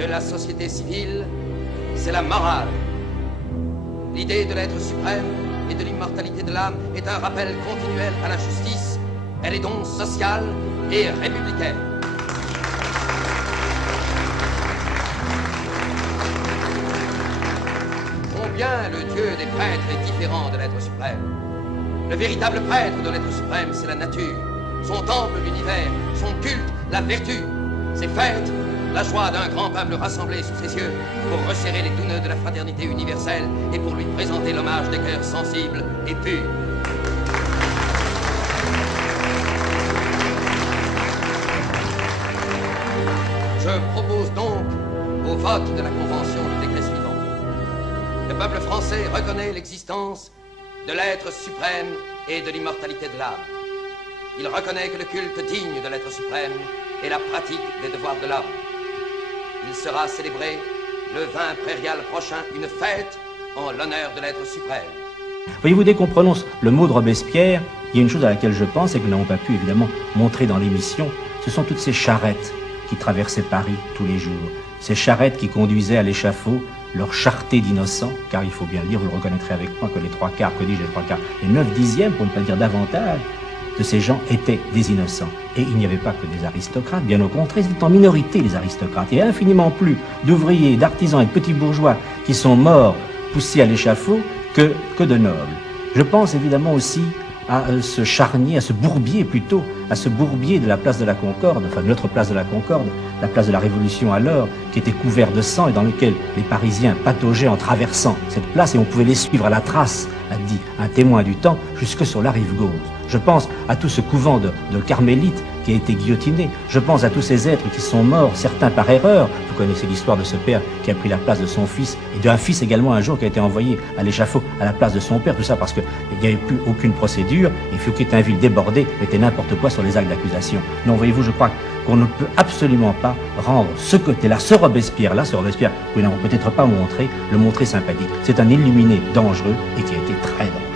de la société civile, c'est la morale. L'idée de l'être suprême et de l'immortalité de l'âme est un rappel continuel à la justice. Elle est donc sociale et républicaine. Combien le Dieu des prêtres est différent de l'être suprême. Le véritable prêtre de l'être suprême, c'est la nature, son temple, l'univers, son culte, la vertu, ses fêtes, la joie d'un grand peuple rassemblé sous ses yeux pour resserrer les doux nœuds de la fraternité universelle et pour lui présenter l'hommage des cœurs sensibles et purs. Je propose donc au vote de la Convention le décret suivant. Le peuple français reconnaît l'existence de l'être suprême et de l'immortalité de l'âme. Il reconnaît que le culte digne de l'être suprême est la pratique des devoirs de l'homme. Il sera célébré le 20 prairial prochain une fête en l'honneur de l'être suprême. Voyez-vous, dès qu'on prononce le mot de Robespierre, il y a une chose à laquelle je pense et que nous n'avons pas pu évidemment montrer dans l'émission, ce sont toutes ces charrettes qui traversaient Paris tous les jours. Ces charrettes qui conduisaient à l'échafaud leur charreté d'innocents, car il faut bien dire, vous le reconnaîtrez avec moi, que les 3/4, que dis-je les 3/4, les 9/10, pour ne pas dire davantage, de ces gens étaient des innocents. Et il n'y avait pas que des aristocrates, bien au contraire, ils étaient en minorité les aristocrates. Il y a infiniment plus d'ouvriers, d'artisans et de petits bourgeois qui sont morts, poussés à l'échafaud, que de nobles. Je pense évidemment aussi à ce charnier, à ce bourbier plutôt, à ce bourbier de la place de la Concorde, enfin de notre place de la Concorde, la place de la Révolution alors, qui était couvert de sang et dans lequel les Parisiens pataugeaient en traversant cette place et on pouvait les suivre à la trace, a dit un témoin du temps, jusque sur la rive gauche. Je pense à tout ce couvent de carmélites qui a été guillotiné. Je pense à tous ces êtres qui sont morts, certains par erreur. Vous connaissez l'histoire de ce père qui a pris la place de son fils et d'un fils également un jour qui a été envoyé à l'échafaud à la place de son père. Tout ça parce qu'il n'y avait plus aucune procédure et Fouquier-Tinville débordé mettait n'importe quoi sur les actes d'accusation. Non, voyez-vous, je crois qu'on ne peut absolument pas rendre ce côté-là, ce Robespierre-là, que nous n'avons peut-être pas montré, le montrer sympathique. C'est un illuminé dangereux et qui a été très dangereux.